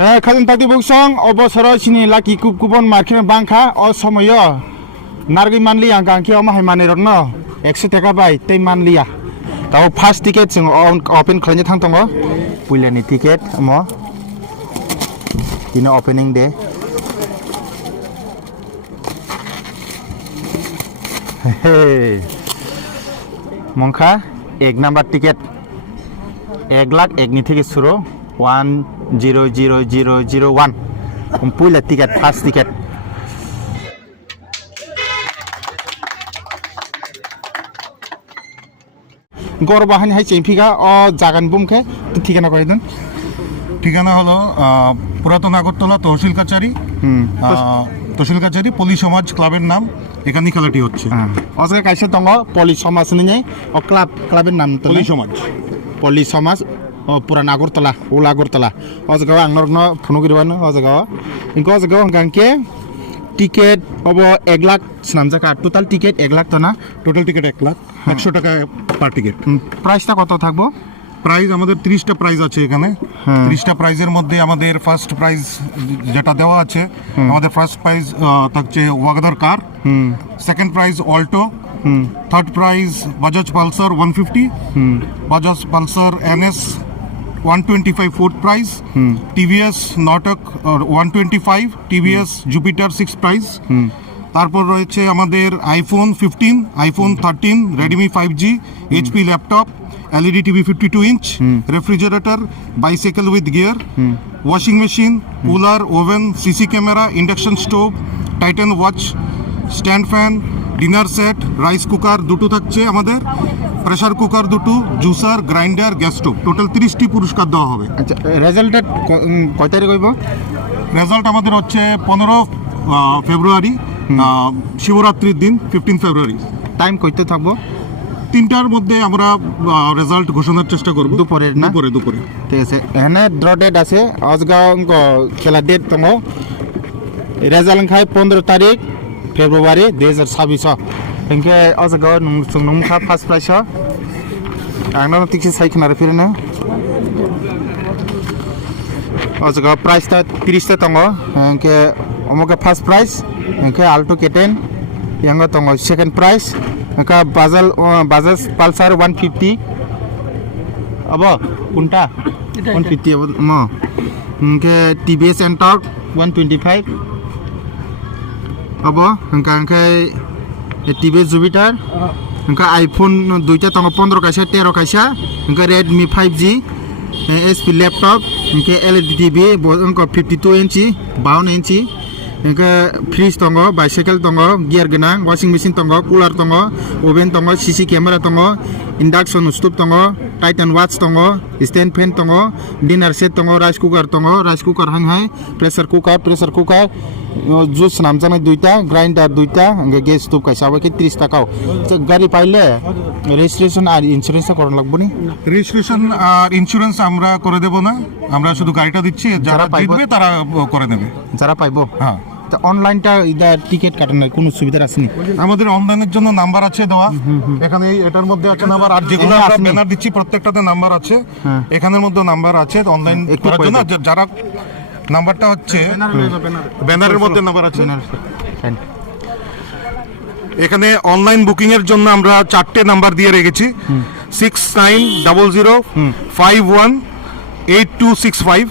হ্যাঁ খাজন তাকি বুকসং অবসর সিনি লাকি কুপন মার্কেট বাংখা অসময় নারগি মানলি আং গাंखि মাহাই মানি রন 100 টাকা বাই তেই মানলিয়া তাও ফার্স্ট টিকেट जों ओपन खालामनो थांदों पुलियानि टिकेट अमो दिनो ओपनिंग डे मंखा 1 नंबर टिकेट 1 लाख 1 नि टिकेट सुरो 100001 पुलिया टिकेट फार्स्ट टिकेट গরবাহানি হাই চেম্পিগা অ জাগান বুমকে ঠিকানা করে দেন ঠিকানা হলো পুরাতন আগরতলা তহসিল কাচারি তহসিল কাচারি পলি সমাজ ক্লাবের নাম এখানেই খেলাটি হচ্ছে অজগে কাইসে দङ পলি সমাজ নিয়ে ও ক্লাবের নাম পলি সমাজ ও পুরান আগরতলা ওলা আগরতলা অজগাও আংনরনো ফনুগিরবানো অজগাও ইনকো অজগাও গাंखि টিকেট अब 1 लाख স্নামজাকা টোটাল টিকেট 1 লাখ তো না টোটাল টিকেট 1 লাখ 100 টাকা পার টিকেট প্রাইসটা কত থাকবো প্রাইস আমাদের 30টা প্রাইস আছে এখানে 30টা প্রাইজের মধ্যে আমাদের ফার্স্ট প্রাইজ যেটা দেওয়া আছে আমাদের ফার্স্ট প্রাইজ থাকছে ওয়াগদার car second prize Alto third prize Bajaj Pulsar 150 Bajaj Pulsar NS 125 fourth prize, TVS Nortok 125, TVS Jupiter 6 prize, তারপর রয়েছে আমাদের iPhone 15, iPhone 13, Redmi 5G, HP laptop, LED TV 52 inch, refrigerator, bicycle with gear, washing machine, cooler, oven, CC camera, induction stove, Titan watch, stand fan, dinner set, rice cooker দুটো থাকছে আমাদের, pressure cooker দুটো, juicer, grinder, gas stove, total 30টি পুরস্কার দেওয়া হবে। আচ্ছা resulted কয় তারিখ হইব? রেজাল্ট আমাদের হচ্ছে 15 ফেব্রুয়ারি, শিবরাত্রির দিন 15 ফেব্রুয়ারি। টাইম কইতে থাকবো 3টার মধ্যে আমরা রেজাল্ট ঘোষণার চেষ্টা করব। দুপুরে না দুপুরে ঠিক আছে। এখানে ড্র ডেট আছে আজগাও খেলা ডেট দङ রেজাল্ট খাই 15 তারিখ ফেব্রুয়ারি 2026 इनके अजगाव नोंखा फार्स्ट प्राइस आंनाव टिकेट साइखना फिरनो अजगाव प्राइस 30 दङ इनके अमके फार्स्ट प्राइस इनके आल्टो केटेन यांग दङ सेकेंड प्राइस इनका बाजाज पालसार 150 अब कुंटा 150 अब इनके TVS एंटॉर्क 125 अब इनका TVS Jupiter इनका आईफोन 2टा दङ 15 काइसा 13 काइसा इनका Redmi 5G HP लैपटॉप इनके LED TV इनका 52 इंची 52 इंची इनका फ्रिज दङ बाइसाइकेल दङ गियार गोनां वाशिं मेशिन दङ कुलार दङ ओभेन दङ सीसी कैमरा दङ इंडक्शन स्टोव दङ टाइटान वाच दङ स्टैंड फैन दङ डिनर सेट दङ राइस कुकार हांहाय प्रेसार कुकार जुस नामजानाय 2टा ग्राइंडार 2टा गैस स्टोव काइसा के 30 টাকা गाड़ी पाइले রেজিস্ট্রেশন আর ইন্স্যুরেন্স করা লাগবে নি? রেজিস্ট্রেশন আর ইন্স্যুরেন্স আমরা করে দেব না, আমরা শুধু গাড়িটা দিচ্ছি, যারা জিতবে তারা করে নেবে। যারা পাইবো হ্যাঁ। তো অনলাইনটা ইদার টিকিট কাটানোর কোনো সুবিধা আছে নি? আমাদের অনলাইনের জন্য নাম্বার আছে দেওয়া, এখানে এটার মধ্যে আছে নাম্বার, আর যেগুলো আমরা ব্যানার দিচ্ছি প্রত্যেকটাতে নাম্বার আছে, এখানের মধ্যে নাম্বার আছে অনলাইন করার জন্য। যারা নাম্বারটা হচ্ছে ব্যানারের মধ্যে নাম্বার আছে, এখানে অনলাইন বুকিং এর জন্য আমরা 4টে নাম্বার দিয়ে রেখেছি 6900518265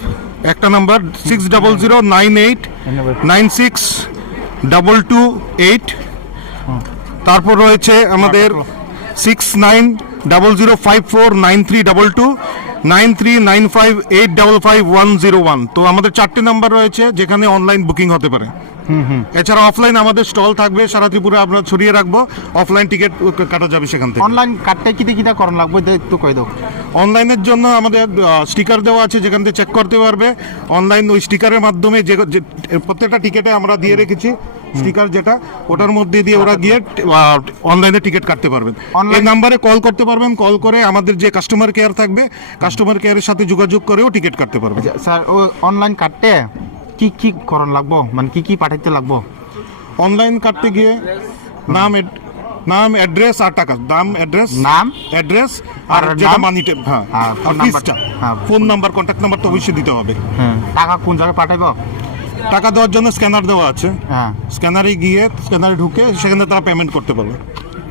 একটা নাম্বার, 6009896228, তারপর রয়েছে আমাদের 6900549322 9395855101। তো আমাদের 4টে নাম্বার রয়েছে যেখানে অনলাইন বুকিং হতে পারে। এছাড়া অফলাইন আমাদের স্টল থাকবে সারা ত্রিপুরা, আমরা ছড়িয়ে রাখবো, অফলাইন টিকিট কাটা যাবে সেখান থেকে। অনলাইন কাটতে কিটা করণ লাগবে একটু কই দাও। অনলাইনের জন্য আমাদের স্টিকার দেওয়া আছে যেখান থেকে চেক করতে পারবে। অনলাইন ওই স্টিকারের মাধ্যমে যে প্রত্যেকটা টিকিটে আমরা দিয়ে রেখেছি স্টিকার, যেটা ওটার মধ্যে দিয়ে ওরা গিয়ে অনলাইনে টিকিট কাটতে পারবেন। এই নাম্বারে কল করতে পারবেন, কল করে আমাদের যে কাস্টমার কেয়ার থাকবে কাস্টমার কেয়ারের সাথে যোগাযোগ করেও টিকিট কাটতে পারবেন। স্যার ও অনলাইন কাটতে কি করণ লাগবো, মানে কি পাঠাইতে লাগবো? অনলাইন কাটতে গিয়ে নাম নাম অ্যাড্রেস আর টাকা, নাম অ্যাড্রেস, নাম অ্যাড্রেস আর আর যেটা নাম? মানি টেপ, হ্যাঁ আর আর phone ফিসটা, number? হ্যাঁ। ফোন নাম্বার, কন্ট্যাক্ট নাম্বার তো অবশ্যই দিতে হবে। হ্যাঁ, টাকা কোন জায়গায় পাঠাইবো? টাকা দেওয়ার জন্য স্ক্যানার দেওয়া আছে, হ্যাঁ, স্ক্যানারে গিয়ে স্ক্যানারে ঢুকে সেখানে তারা পেমেন্ট করতে পারবে।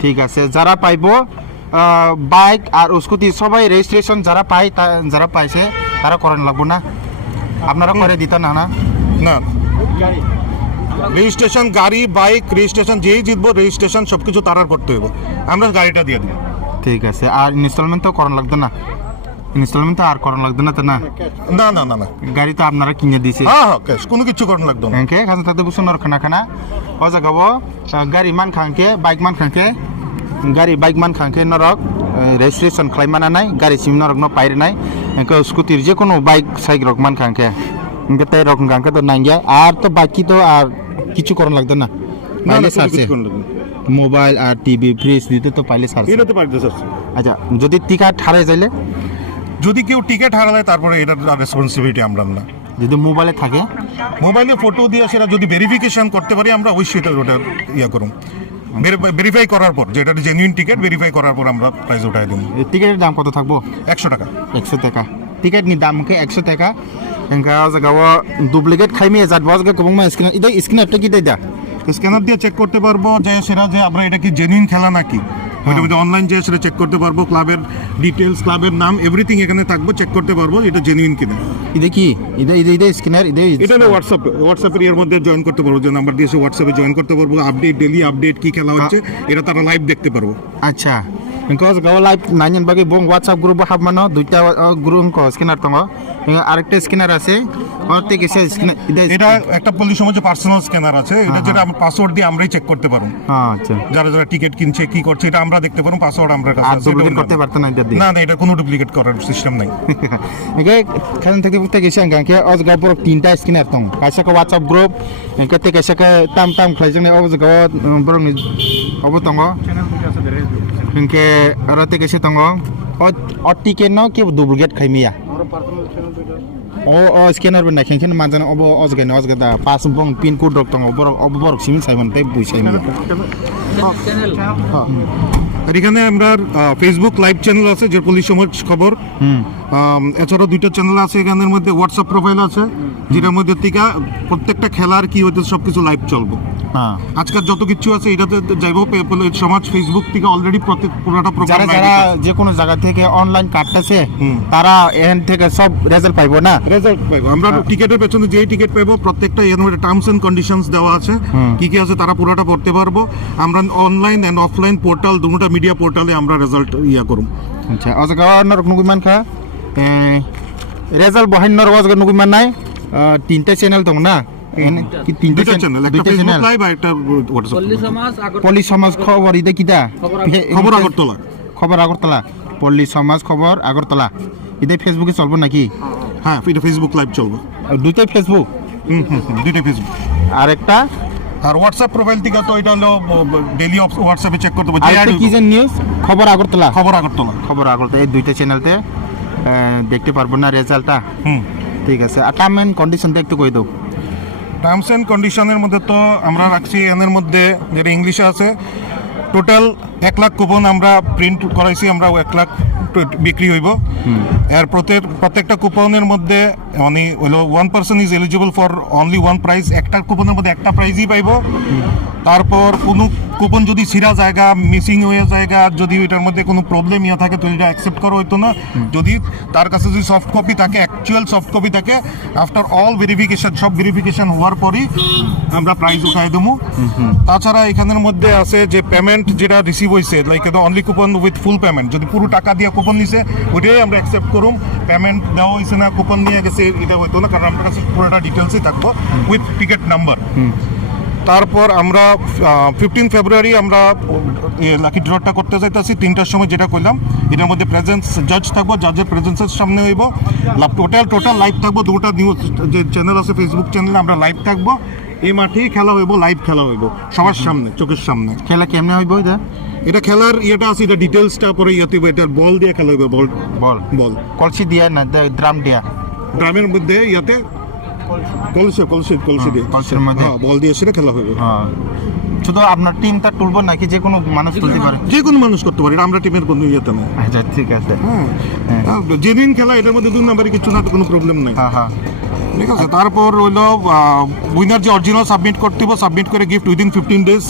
ঠিক আছে। যারা পাইবো বাইক আর স্কুটি সবাই রেজিস্ট্রেশন যারা যারা পাইছে তারা করেন লাগবো না? আপনারা করে দিত না? না, রেজিস্ট্রেশন গাড়ি বাইক রেজিস্ট্রেশন যেই জিতবো রেজিস্ট্রেশন সবকিছু তারার করতে হবে, আমরা গাড়িটা দিয়ে দিই। ঠিক আছে। আর ইনস্টলমেন্ট তো করান লাগতো না? ইনস্টলমেন্ট তো আর করান লাগতো না তো? না, না না না না, গাড়ি তো আপনারা কিনে দিছে। হ্যাঁ হ্যাঁ ক্যাশ, কোনো কিছু করানো লাগতো না। হ্যাঁ, খান থাকতে বুঝুন আর খানা ও জায়গাবো গাড়ি মান খাঙ্কে বাইক মান খাঙ্কে গাড়ি বাইক মান খাঙ্কে নরক রেজিস্ট্রেশন খাইমানা নাই, গাড়ি সিম নরক ন পাইরে নাই, স্কুটির যে কোনো বাইক সাইক রক মান খাঙ্কে তাই রকম খাঙ্কে তো নাই গিয়া। আর তো বাকি তো আর কিছু করান লাগতো না? না না, পাইলে কোনো সারছে কিছু করানো লাগতো না। মোবাইল আর টিভি ফ্রিজ দিতে তো পাইলে সারছে। এটা তো পারতে স্যার, আচ্ছা, যদি টিকাট হারাই যাইলে? যদি কেউ টিকিট হারালে তারপরে এটার রেসপন্সিবিলিটি আমরা না। যদি মোবাইলে থাকে? মোবাইলে ফটো দিয়ে সেটা যদি ভেরিফিকেশন করতে পারি আমরা অবশ্যই ওটা ইয়ে করুন, ভেরিফাই করার পর যেটা জেনুইন টিকিট ভেরিফাই করার পর আমরা প্রাইস উঠাই দেবো। টিকিটের দাম কত থাকবো? 100 টাকা। 100 টাকা টিকিট নি দাম ke 100 টাকা এঙ্কা জায়গাও ডুপ্লিকেট খাইমি জাত বাজকে কবংমা স্ক্রিন ইদা স্ক্রিনটা কি দেইদা? স্ক্যানার দিয়ে চেক করতে পারবো যে সেটা যে আমরা এটা কি জেনুইন খেলা নাকি, ওইটা মধ্যে অনলাইন যে সেটা চেক করতে পারবো, ক্লাবের ডিটেলস ক্লাবের নাম এভরিথিং এখানে থাকবো, চেক করতে পারবো এটা জেনুইন কিনা। ইদে কি ইদে স্ক্রিনার এটা না হোয়াটসঅ্যাপের এর মধ্যে জয়েন করতে পারবো, যে নাম্বার দিয়েছে হোয়াটসঅ্যাপে জয়েন করতে পারবো, আপডেট ডেইলি আপডেট কি খেলা হচ্ছে এটা তারা লাইভ দেখতে পারবো। আচ্ছা, এঙ্কা জায়গাও লাইভ নাইন বাকি বং WhatsApp গ্রুপ হাবমানো দুইটা গ্রুপ কো স্ক্রিনার তঙ্গ আরেকটা স্ক্রিনার আছে অতে কিসে স্ক্রিনার এটা একটা পুলিশ সমাজে পার্সোনাল স্ক্যানার আছে, এটা যেটা আমরা পাসওয়ার্ড দিয়ে আমরাই চেক করতে পারবো। আচ্ছা, যারা যারা টিকিট কিনছে কি করছে এটা আমরা দেখতে পারবো, পাসওয়ার্ড আমরা কাছে আর আছে, ডুপ্লিকেট এটাও করতে পারতো না ইদা দি না না, এটা কোনো ডুপ্লিকেট করার সিস্টেম নাই। এগে খান থেকে বুঝতে গেছি এঙ্কা অজগা বড় তিনটা স্ক্রিনার তং কাইসা কো WhatsApp গ্রুপ এঙ্কা তে কাইসা কে টাম খাইজনে অজগা বড় নি অবতঙ্গ এঙ্কে আরতে কাইসা তঙ্গ অটিকে ন কে ডুপ্লিকেট খাইমিয়া ও স্ক্যানার বনা খেন মানজান অব অজগা দা পাস বং পিন কোড রক তঙ্গ বড় সিমিন সাইমন তে বুইসাইমিয়া। আর এখানে আমরা ফেসবুক লাইভ চ্যানেল আছে যে পুলিশ সমাজ খবর, এছাড়াও দুইটা চ্যানেল আছে এখানের মধ্যে, হোয়াটসঅ্যাপ প্রোফাইল আছে যেটার মধ্যে থেকে প্রত্যেকটা খেলার কি হইতে সবকিছু লাইভ চলবো। আজকাল যত কিছু আছে এটাতে যাইবো সমাজ ফেসবুক থেকে অলরেডি পুরোটা প্রোগ্রাম যারা যারা যে কোনো জায়গা থেকে অনলাইন কাটতেছে তারা এখান থেকে সব রেজাল্ট পাইবো না? রেজাল্ট পাইবো আমরা, টিকেটের পেছনে যেই টিকেট পাইবো প্রত্যেকটা এর মধ্যে টার্মস এন্ড কন্ডিশনস দেওয়া আছে, কি কি আছে তারা পুরোটা পড়তে পারবো। আমরা অনলাইন এন্ড অফলাইন পোর্টাল দুটোটা মিডিয়া পোর্টালে আমরা রেজাল্ট ইয়া করব। আচ্ছা, অজগা নরক নুগুমান খা রেজাল্ট বহাইন নরক অজগা নুগুমান নাই তিনটা চ্যানেল দং না? কি তিনটা চ্যানেল, একটা ফেসবুক লাইভ আর একটা হোয়াটসঅ্যাপ। পল্লী সমাজ খবর ইদে কিটা? খবর আগরতলা, খবর আগরতলা, পল্লী সমাজ খবর আগরতলা ইদে ফেসবুকে চলবো নাকি? হ্যাঁ, এটা ফেসবুক লাইভ চলবে। দুইটাই ফেসবুক? দুইটাই ফেসবুক। আরেকটা আর হোয়াটসঅ্যাপ প্রোফাইল থেকে তো এটা হলো ডেইলি হোয়াটসঅ্যাপে চেক করতে পারবো। আরেকটা কি যে নিউজ খবর আগরতলা, খবর আগরতলা, খবর আগরতলা এই দুইটা চ্যানেলতে দেখতে পারবো না রেজাল্টটা? ঠিক আছে। আর টার্ম এন্ড কন্ডিশনটা একটু কই দাও। টার্মস এন্ড কন্ডিশনের মধ্যে তো আমরা রাখছি এর মধ্যে যেটা ইংলিশে আছে, টোটাল 1 লাখ কুপন আমরা প্রিন্ট করাইছি, আমরা 1 লাখ বিক্রি হইব। এর প্রত্যেকটা কুপনের মধ্যে মানে হলো 1 person is eligible for only one prize, একটা কুপনের মধ্যে একটা প্রাইজই পাইব। তারপর কোনো কুপন যদি ছিঁড়া জায়গা মিসিং হয়ে জায়গা যদি এটার মধ্যে কোনো প্রবলেম ইয়ে থাকে তো এটা অ্যাকসেপ্ট করা হইতো না। যদি তার কাছে যদি সফট কপি থাকে, অ্যাকচুয়াল সফট কপি থাকে, আফটার অল ভেরিফিকেশন সব ভেরিফিকেশন হওয়ার পরই আমরা প্রাইজ উঠাই দেবো। তাছাড়া এখানের মধ্যে আছে যে পেমেন্ট যেটা রিসিভ হয়েছে, like only coupon with full payment, যদি পুরো টাকা দিয়ে কুপন নিছে ওইটাই আমরা অ্যাকসেপ্ট করুম। পেমেন্ট দেওয়া হয়েছে না, কুপন নিয়ে গেছে, এটা হইতো না, কারণ আমার কাছে পুরোটা ডিটেলসই থাকবো উইথ টিকিট নাম্বার। তারপর আমরা 15 ফেব্রুয়ারি আমরা লাকি ড্রটা করতে চাইতেছি 3টার সময়, যেটা করলাম এটার মধ্যে প্রেজেন্স জাজ থাকবো, জাজের প্রেজেন্সের সামনে হইব, টোটাল লাইভ থাকবো। দুটা নিউজ যে চ্যানেল আছে ফেসবুক চ্যানেলে আমরা লাইভ থাকবো, এই মাঠেই খেলা হইব, লাইভ খেলা হইব সবার সামনে, চোখের সামনে। খেলা কেমনে হইব এটা? এটা খেলার ইয়েটা আছে, এটা ডিটেলসটা পরে ইয়েতে এটা বল দিয়ে খেলা হইব, বল বল বল কলসি দিয়া না ড্রাম দিয়া? ড্রামের মধ্যে ইয়াতে কলসি দিয়ে কলসির মধ্যে বল দিয়ে সেটা খেলা হইব। শুধু আপনার টিমটা তুলবো নাকি যে কোনো মানুষ তুলতে পারে? যে কোনো মানুষ করতে পারে, এটা আমরা টিমের কোনো ইয়েতে নেই। আচ্ছা ঠিক আছে। হ্যাঁ, যেদিন খেলা এটার মধ্যে 2 নাম্বারে কিছু না, কোনো প্রবলেম নাই। হ্যাঁ হ্যাঁ ঠিক আছে। তারপর হইলো উইনার যে অরিজিনাল সাবমিট করতে হইব, সাবমিট করে গিফট উইদিন 15 ডেজ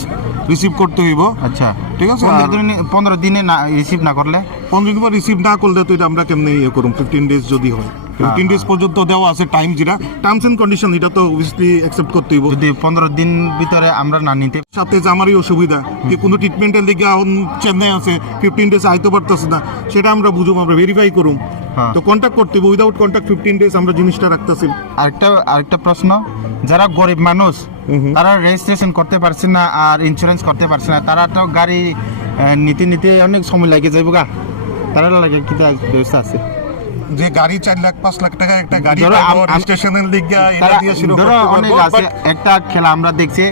রিসিভ করতে হইব। আচ্ছা ঠিক আছে। 15 দিনে না রিসিভ না করলে? 15 দিন পর রিসিভ না করলে তো এটা আমরা কেমনে ইয়ে করুম? 15 ডেজ যদি হয়, 15 ডেজ পর্যন্ত দেওয়া আছে টাইম, যেটা টার্মস এন্ড কন্ডিশন, এটা তো অবভিয়াসলি অ্যাকসেপ্ট করতে হইব। যদি 15 দিন ভিতরে আমরা না নিতে, সাথে যে আমারই অসুবিধা কি কোনো ট্রিটমেন্টের দিকে চেন্নাই আছে 15 ডেজ আইতে পারতেছে না, সেটা আমরা বুঝুম, আমরা ভেরিফাই করুম। তো কন্ট্যাক্ট করতে হবে, উইদাউট কন্ট্যাক্ট 15 ডেজ আমরা জিনিসটা রাখতেছি। আরেকটা প্রশ্ন, যারা গরিব মানুষ তারা রেজিস্ট্রেশন করতে পারছে না আর ইন্স্যুরেন্স করতে পারছে না, তারা তো গাড়ি নিতে অনেক সময় লাগে যাইব গা, তারা লাগে কি ব্যবস্থা আছে? যে গাড়ি 4 লাখ 5 লাখ টাকা একটা গাড়ি ধরো রেজিস্ট্রেশনের দিকে এটা দিয়ে শুরু করতে পারবো। অনেক আছে, একটা খেলা আমরা দেখছি,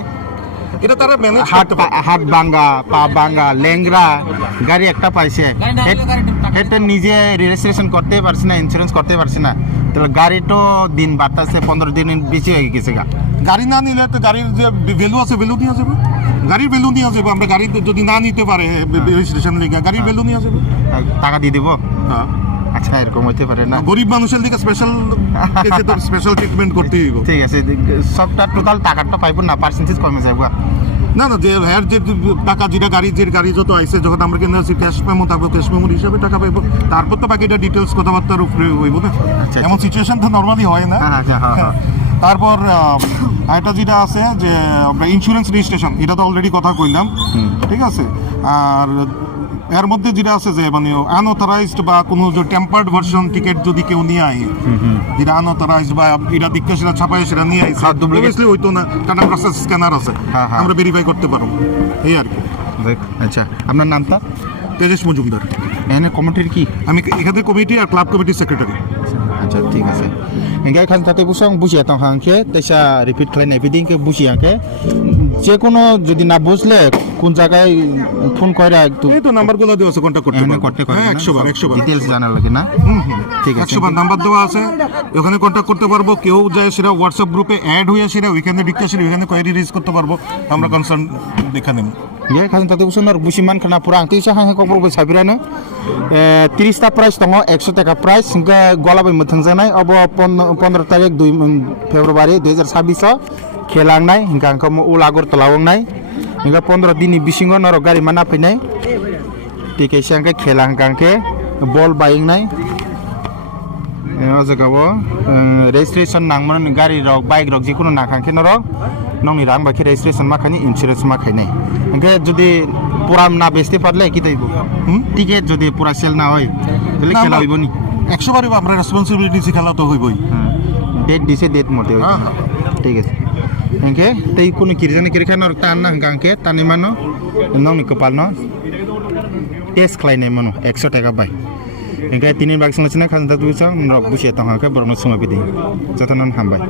এটা তারা ম্যানেজ হাত করতে পারে। হাত ভাঙ্গা, পা ভাঙ্গা, ল্যাংরা গাড়ি একটা পাইছে, এটা নিজে রেজিস্ট্রেশন করতে পারছে না, ইন্স্যুরেন্স করতে পারছে না, তাহলে গাড়ি তো দিন বাড়তেছে, 15 দিন বেশি হয়ে গেছে গা। গাড়ি না নিলে তো গাড়ির যে ভ্যালু আছে, ভ্যালু নিয়ে যাবে, গাড়ির ভ্যালু নিয়ে যাবে। আমরা গাড়ি যদি না নিতে পারে রেজিস্ট্রেশন লিগে, গাড়ির ভ্যালু নিয়ে যাবে, টাকা দিয়ে দিব। হ্যাঁ। আচ্ছা এরকম হইতে পারে না? গরিব মানুষের দিকে স্পেশাল ট্রিটমেন্ট করতে হইব। ঠিক আছে, সবটা টোটাল টাকাটা পাইব না, পার্সেন্টেজ কমে যাবে? না যে হ্যাঁ, যে টাকা যেটা গাড়ি যত আইছে, যখন আমরা কেন ক্যাশ মেমো থাকবো, ক্যাশ মেমোর হিসাবে টাকা পাইবো, তারপর তো বাকিটা ডিটেলস কথাবার্তার উপরে হইব না। আচ্ছা, এমন সিচুয়েশন তো নর্মালি হয় না। হ্যাঁ। তারপর এটা যেটা আছে যে আমরা ইন্স্যুরেন্স রেজিস্ট্রেশন, এটা তো অলরেডি কথা কইলাম। ঠিক আছে। আর এর মধ্যে যেটা আছে যে মানে আনঅথরাইজড বা কোনো যে টেম্পার্ড ভার্সন টিকিট যদি কেউ নিয়ে আয়, যেটা আনঅথরাইজড বা এটা দিকে সেটা ছাপায় সেটা নিয়ে আইছে, অবভিয়াসলি হইতো না, কারণ প্রসেস স্ক্যানার আছে, আমরা ভেরিফাই করতে পারবো, এই আর কি। আচ্ছা, আপনার নামটা? তেজেশ মজুমদার। এখানে কমিটির কি? আমি এখানে কমিটি আর ক্লাব কমিটির সেক্রেটারি। আচ্ছা ঠিক আছে। Hingga kan tadi busang busi atau hangke, tesa repeat klien eviding ke busi hangke. যে কোনো যদি না বুঝলে কোন জায়গায় ফোন করে একটু, এই তো নাম্বারগুলো দেওয়া আছে, কন্টাক্ট করতে পারবেন। হ্যাঁ, 100 বার ডিটেইলস জানার লাগে না? ঠিক আছে, 100 বার নাম্বার দেওয়া আছে, ওখানে কন্টাক্ট করতে পারবো। কেউ যায় সেটা হোয়াটসঅ্যাপ গ্রুপে অ্যাড হয়ে সেটা ওইখানে ডিসকাশন, ওইখানে কোয়েরি রেজ করতে পারবো, আমরা কনসার্ন দেখে নেব। Ya kan tadi busang nor busiman kena purang ti sah hangke kopro sabirana 30 ta price tongo 100 টাকা price hingga golabai muthang janai abo 15 tarik 2 Februari 2026 खेलांनाय hingga angka ul Agartala wangnai hingga 15 dini bisingo nor gari mana pinai tikai sangke खेlang kangke ball buying nai jagao registration nangman gari rok bike rok jikono nakangke norok nongni rang bakhe registration makhani insurance makhainai hingga jodi puram na beste parle ki daibo ticket jodi pura sell na hoy তাহলে খেলা হইব নি? 100 বারই আমরা responsibility খেলা তো হইবই। Date দিছে, date মতে হইব। ঠিক আছে। এনকে তেই কোন কিরজানে কিরখানোর টান না গাংকে টানি মানো নংনি কপাল ন টেস্ট খাইনাই মানো 100 টাকা বাই এনকে তিনির বাক্সং লছিনা খান তা তুইছা রক বুসিয়া তাহাকে বরম সময় বিদি যতনন হামবাই।